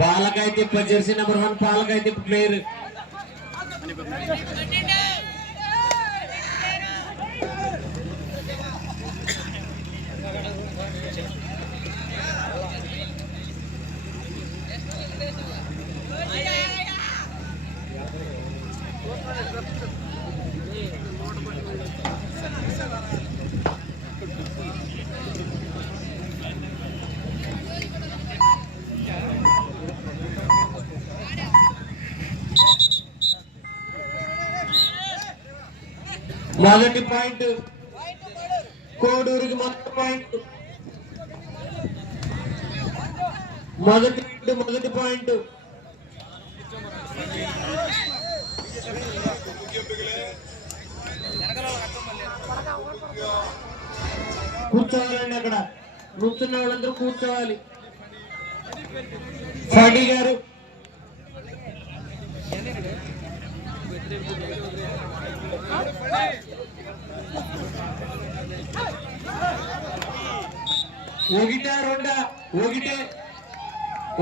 పాలకాయ తిప్ప Jersey number 1 పాలకాయ తిప్ప player. మొదటి పాయింట్ కోడూరుకి. మొదటి పాయింట్ కూర్చోవాలండి. అక్కడ కూర్చున్న వాళ్ళందరూ కూర్చోవాలి. ఫాడీ గారు ఒకటే రెండా ఒకటే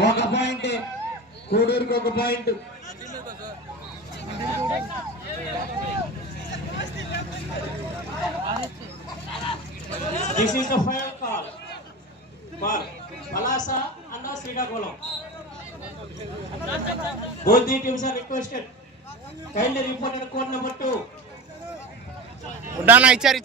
ఒక పాయింట్. కోడూరుకి ఒక point. This is the final call for Palasa and Srikakulam. Both the teams are requested. Kindly report at court number 2. Udana ichar.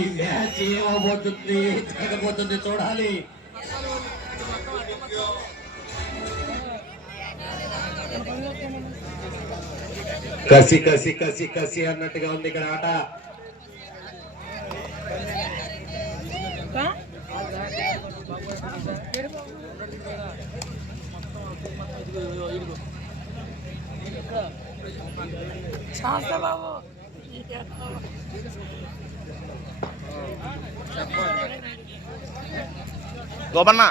ఈ మ్యాచ్ ఏమవుతుంది జరగబోతుంది చూడాలి. కసి కసి కసి కసి అన్నట్టుగా ఉంది ఇక్కడ ఆట. Gopanna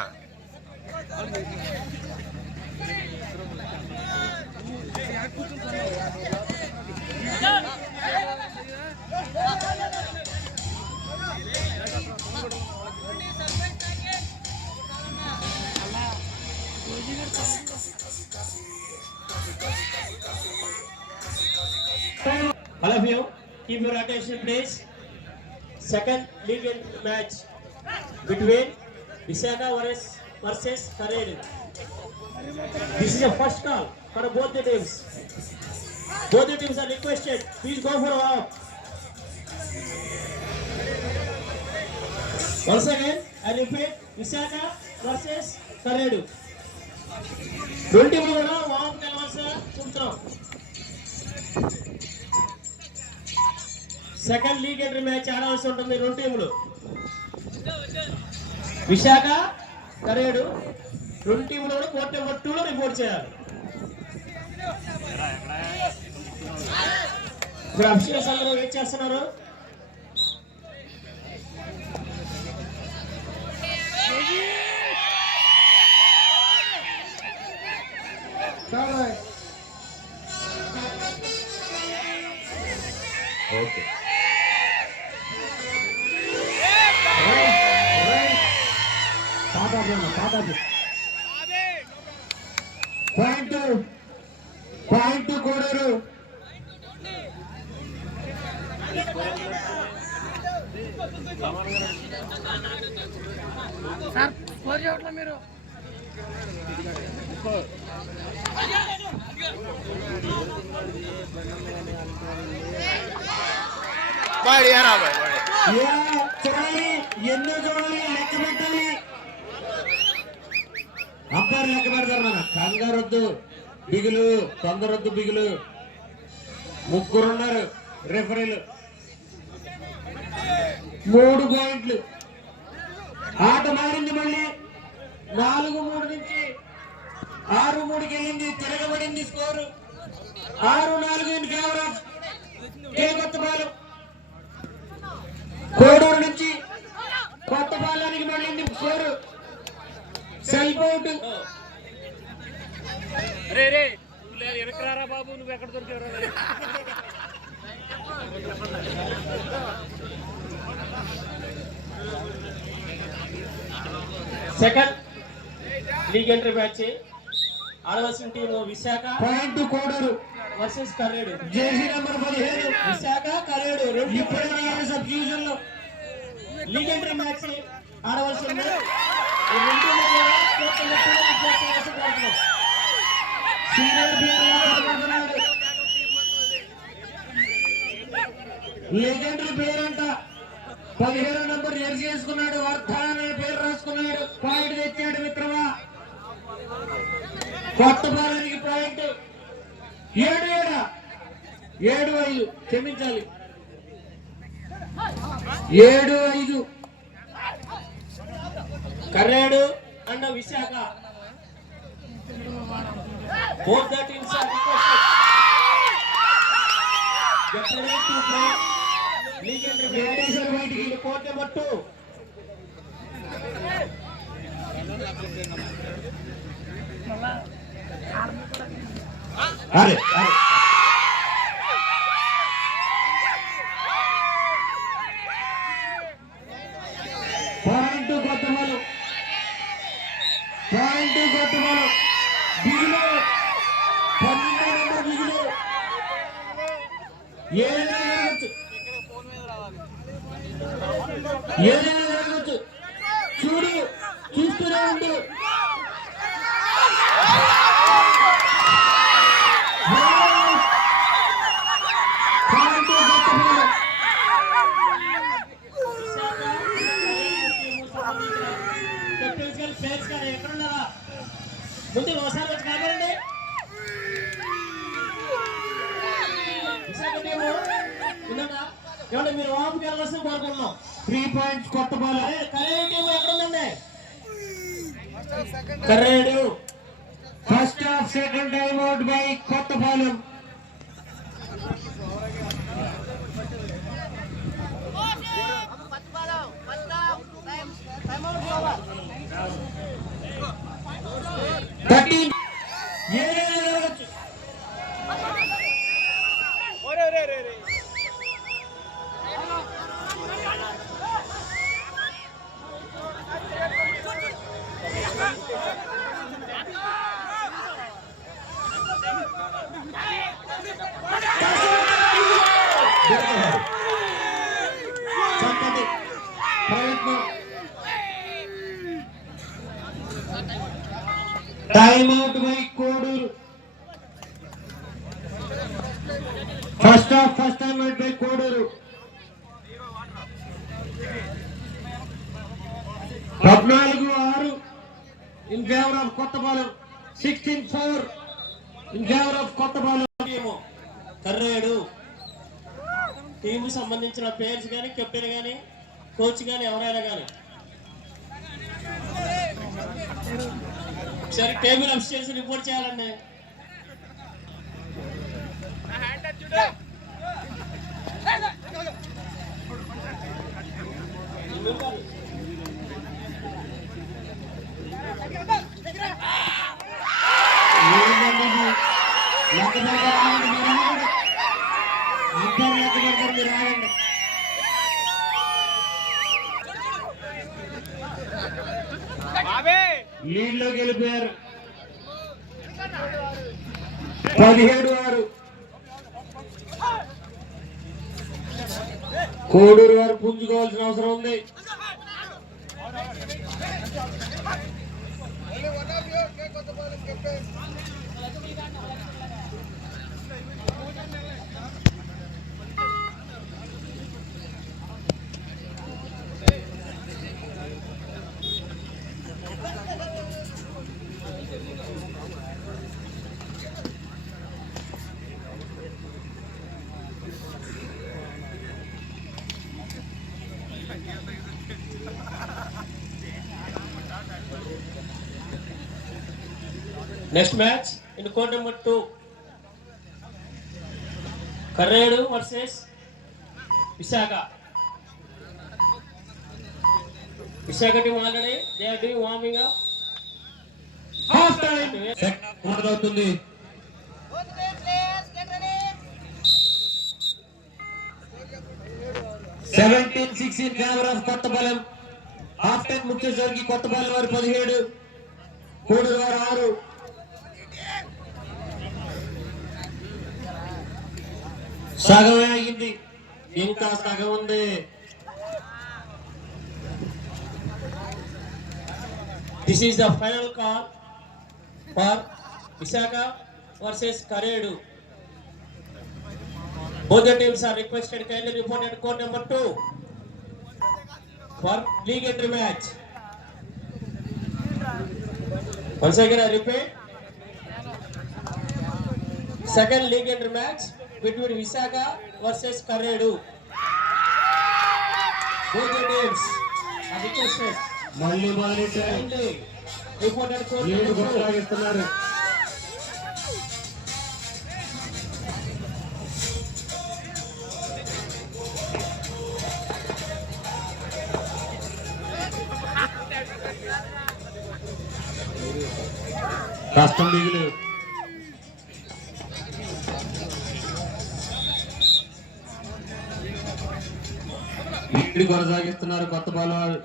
All of you, keep your attention please. Second league match between Visakha versus Karedu. This is a first call for both the teams. Both the teams are requested. Please go for a walk. Once again, I repeat, Visakha versus Karedu. Don't you know walk kelvasa chumtram. Second league entry match ఆడాల్సి ఉంటుంది. రెండు టీములు విశాఖ కరేడు రెండు టీములు కూడా court number 2 లో report చేయాలి. ఇప్పుడు అఫీషియల్స్ అందరూ వెయిట్ చేస్తున్నారు. Okay point Koduru. Sir score చేయట్లా మీరు. ఎన్నో చూడాలి, లెక్క పెట్టాలి. అంపైర్ లెక్క పెడతారు. మన కంగారొద్దు, బిగులు తొందరొద్దు, బిగులు. ముగ్గురున్నారు. రెఫరీలు 3 పాయింట్లు. ఆట మారింది, మళ్ళీ 4-3 నుంచి 6-3కి వెళ్ళింది, తిరగబడింది score 6-4 in favour of K Kothapalem. Koduru నుంచి కొత్తపాలెనికి మళ్ళీ స్కోరు సెల్ఫ్ అవుట్. వెనకరారా బాబు, నువ్వు ఎక్కడ దొరికావు? సెకండ్ లీగ్ ఎంట్రీ మ్యాచ్ ఆడవలసిన team Visakha point Koduru versus Karedu. JC number 15 Visakha Karedu రెండు సబ్ డివిజన్ లో లీగ్ ఎంట్రీ మ్యాచ్ ఆడవలసింది. లెజెండరీ ప్లేయర్ అంట, 17వ నంబర్ జెర్సీ వేసుకున్నాడు, వర్ధన్ అనే పేరు రాసుకున్నాడు, పాయింట్ తెచ్చాడు మిత్రమా. కొత్తపాలెనికి పాయింట్ 7-5, క్షమించాలి 7-5. Karedu and Visakha both the teams are requested get ready to play league entry bయటికి court number 2. అరే పాయింట్ కొత్తపాలెం, పాయింట్ కొత్తపాలెం. బిగులు 12వ నంబర్ బిగులు ఏదైనా జరగచ్చు, చూడు చూస్తూనే ఉండు. పాయింట్ కొత్తపాలెం. ప్లేయర్స్ గారు ఎక్కడున్నారా? ముందు ఒకసారి వచ్చి కాదండి. విశాఖ టీము ఉందా? ఏమంటే మీరు వాపుకి వెళ్ళాల్సిన కోరుకున్నాం. 3 పాయింట్స్ కొత్తపాలెం. కరేడు టీము ఎక్కడుందండి? Karedu first half second time out by Kothapalem. చక్కటి ప్రయత్నం. Time out by Koduru. First half first time out by Koduru. 14-6 in favour of Kothapalem. 16-4 in favour of Kothapalem. Karedu team సంబంధించిన ప్లేయర్స్ కానీ, కెప్టెన్ కానీ, కోచ్ కానీ, ఎవరైనా కానీ ఒకసారి టేబుల్ అప్ చేసి రిపోర్ట్ చేయాలండి. లీడ్ లో గెలిపారు 17-6. కోడూరు వారు పుంజుకోవాల్సిన అవసరం ఉంది. Next match in court number 2. Karredu versus Visakha. Visakha team already they are doing warming up. Half time మొదలవుతుంది. 17-6 in favor of కొత్తపాలెం. హాఫ్ టైం ముఖ్యసరికి కొత్తపాలెం వారు 17, కోడూరు వారు 6. సగమే అయింది, ఇంకా సగం ఉంది. This is the final call for Visakha versus Karredu. Both the teams are requested kindly report at court number 2 for league entry match. Once again I repeat, second league entry match between Visakha versus Karredu. Both the teams are requested మళ్ళీ మొదలెట్టారు. kindly report at court ఏడు number 2. కొనసాగిస్తున్నారు. కష్టం దిగులు. వీడి కొనసాగిస్తున్నారు కొత్తపాలెం వారు.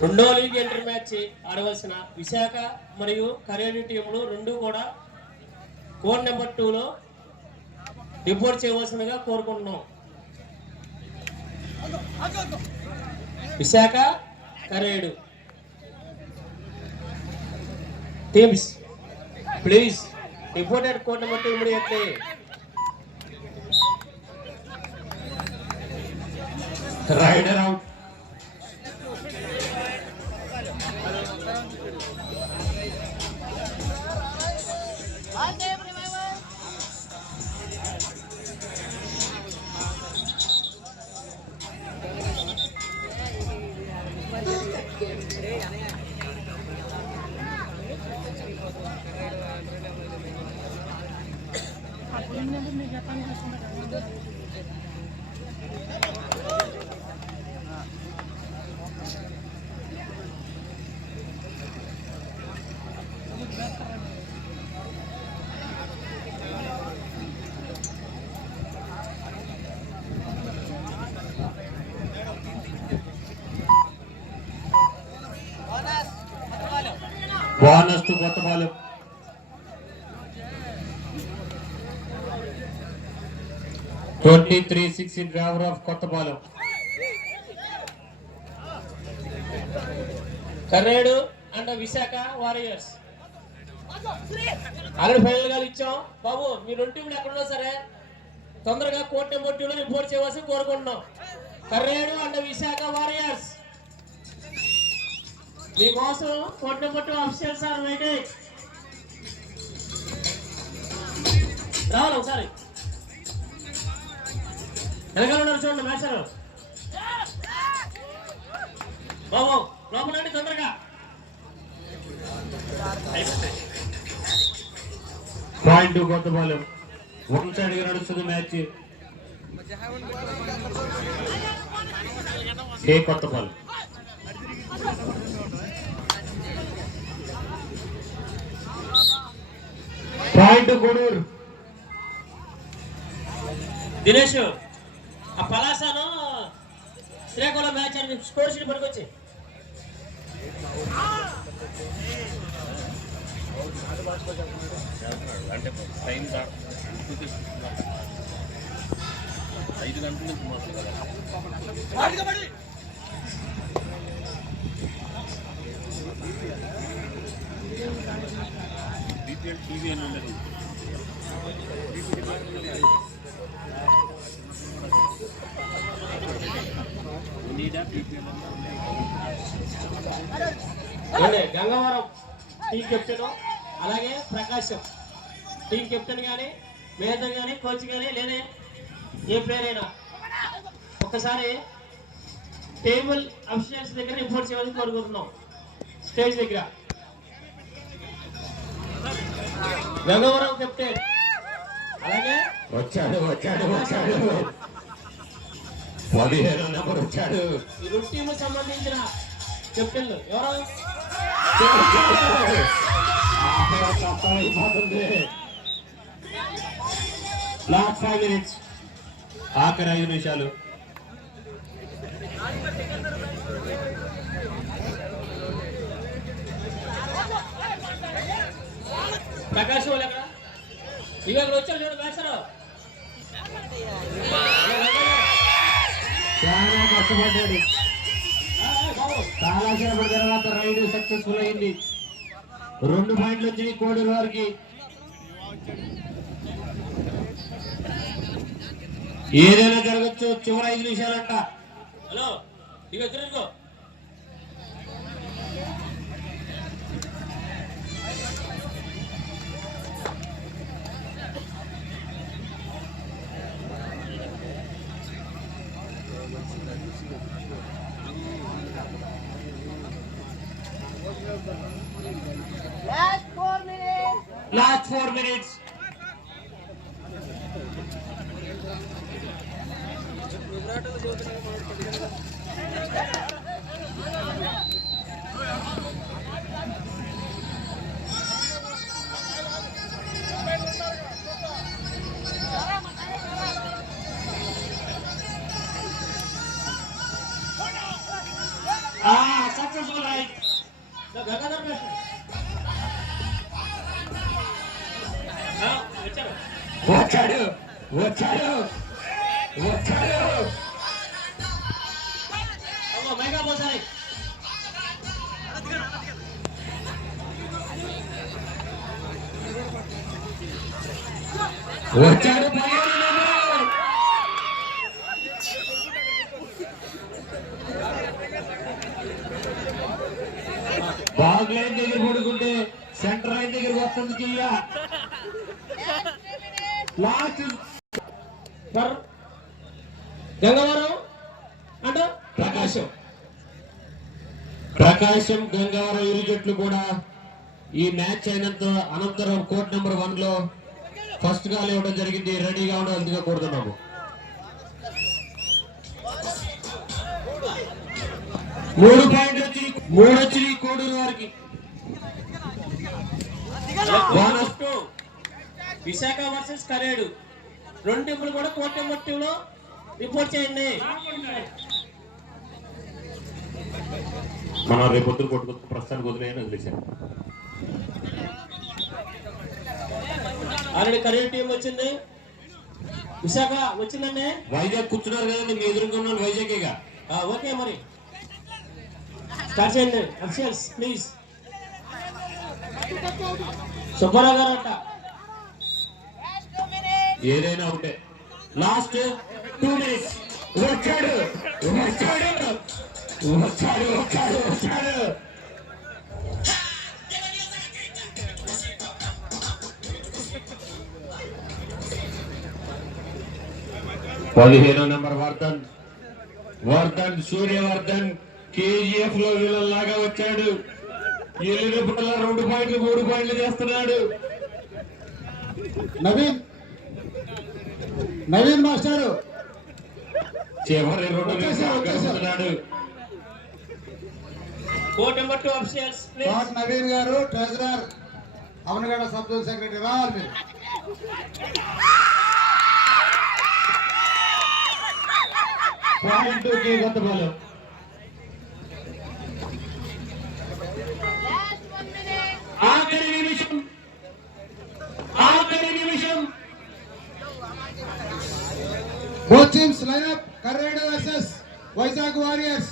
రెండో లీగ్ ఎంట్రీ మ్యాచ్ ఆడవలసిన విశాఖ మరియు కరేడు టీంలు రెండు కూడా కోడ్ నెంబర్ 2లో రిపోర్ట్ చేయవలసిందిగా కోరుకుంటున్నాం. Visakha Karedu teams please report at code number 2 immediately. Raider out. Bonus to Kothapalem. (23-6) in favor of Kothapalem. Karedu and Visakha warriors already final గా ఇచ్చాం. బాబు మీరు రెండు టీంలు ఎక్కడున్నా సరే తొందరగా కోర్ట్ నెంబర్ 2లో రిపోర్ట్ చేయవలసి కోరుకుంటున్నాం. కర్రేడు అండ్ విశాఖ వారియర్స్ మీకోసం court number 2 officials are waiting. రావాలి ఒకసారి వెనకాల ఉన్నారు చూడండి మేస్టర్ బాబు లోపల తొందరగా. పాయింట్ కొత్తపాలెం. వన్ సైడ్ గా నడుస్తుంది మ్యాచ్. కొత్తపాలెం పాయింట్ కోడూరు. దినేష్ ఆ పలాసాను శ్రీకాకుళం మ్యాచ్ అని స్కోర్ షీట్ పట్టుకొచ్చి అంటే టైం 5 గంటల నుంచి మొదలు డీటెయిల్ టీవీ అని ఉండదు. గంగవరం టీం కెప్టెన్ అలాగే ప్రకాశం టీం కెప్టెన్ కానీ మేనేజర్ కానీ కోచ్ కానీ లేదా ఏ ప్లేయర్ అయినా ఒక్కసారి టేబుల్ అఫీషియల్స్ దగ్గర రిపోర్ట్ చేయాలని కోరుకుంటున్నాం. స్టేజ్ దగ్గర గంగవరం కెప్టెన్, అలాగే వచ్చాడు 17 నెంబర్ వచ్చాడు. ఈ రెండు టీమ్ సంబంధించిన కెప్టెన్లు ఎవరు? లాస్ట్ 5 minutes, ఆఖరి 5 నిమిషాలు. ప్రకాశం వాళ్ళు ఎక్కడ? ఇవి అక్కడ వచ్చారు చూడు వేస్తారు. చాలా కష్టపడ్డాడు, చాలా సేపటి తర్వాత రైడ్ సక్సెస్ఫుల్ అయింది. 2 పాయింట్లు వచ్చినాయి కోడూరు వారికి. ఏదైనా జరగచ్చు, చివరి 5 నిమిషాలంట. హలో ఇక తిరుగు. Last 4 minutes. Successful right. వచ్చాడు మైగా పోసారి. వచ్చాడు బాగ్ లైన్ దగ్గర పడుకుంటే సెంటర్ లైన్ దగ్గర వస్తుంది చెయ్య. లాస్ట్ ఫర్ గంగవరం అండ్ ప్రకాశం గంగవరం ఇరు జట్లు కూడా ఈ మ్యాచ్ అయినంత అనంతరం కోర్ట్ నెంబర్ 1 లో ఫస్ట్ గా ఇవ్వడం జరిగింది. రెడీగా ఉండాల్సిందిగా కోరుతున్నాము. మూడు వచ్చినాయి కోడూరు వారికి. విశాఖ వర్సెస్ కరేడు 2 టీములు కూడా కోర్ట్ నెంబర్ 2 లో రిపోర్ట్ చేయండి. మనం రేపొద్దున కొట్టుకు ప్రస్తుతానికి వదిలేయని వదిలేశాను. ఆల్రెడీ కరేడు టీం వచ్చింది, విశాఖ వచ్చిందండి. వైజాగ్ కూర్చున్నారు కదండి, మీ ఎదురుకున్నాను వైజాగ్. ఓకే మరి స్టార్ట్ చేయండి. Officials please. సుబ్బారావు గారు అంట ఏదైనా ఉంటే లాస్ట్ 2 minutes. వచ్చాడు 15 నెంబర్ వర్ధన్ సూర్యవర్ధన్ కేజీఎఫ్ లో వీళ్ళలాగా వచ్చాడు. ఎల్లినప్పుడల్లా 2 పాయింట్లు 3 పాయింట్లు చేస్తున్నాడు. నవీన్ మాస్టారు చివరి 2 నిమిషాలు. Court number 2 officials please. Naveen గారు ట్రెజరర్, అవనగడ సబ్ జోన్ సెక్రటరీ రావాలి మీరు. పాయింట్ 2 కి కొత్త బాల్. ఆఖరి నిమిషం. Both teams line up. Karnataka versus Vizag Warriors.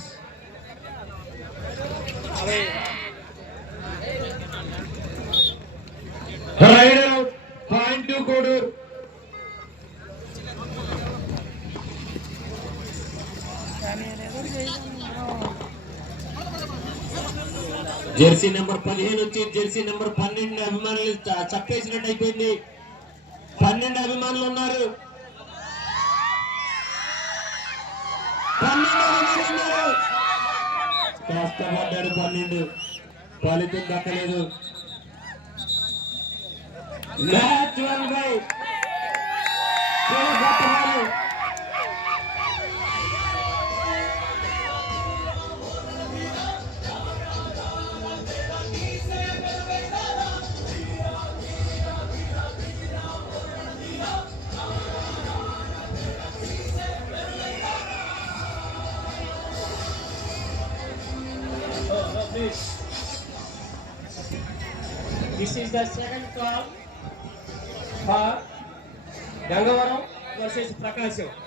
Rider out. Point 2 Kodur. Jersey number 15 వచ్చి జెర్సీ నెంబర్ 12 అభిమానులు చప్పేసినట్టు అయిపోయింది. 12 అభిమానులు ఉన్నారు. కష్టపడ్డాడు 12 ఫలితం దక్కలేదు. Match one by This is the second call for Gangavaram versus Prakasham.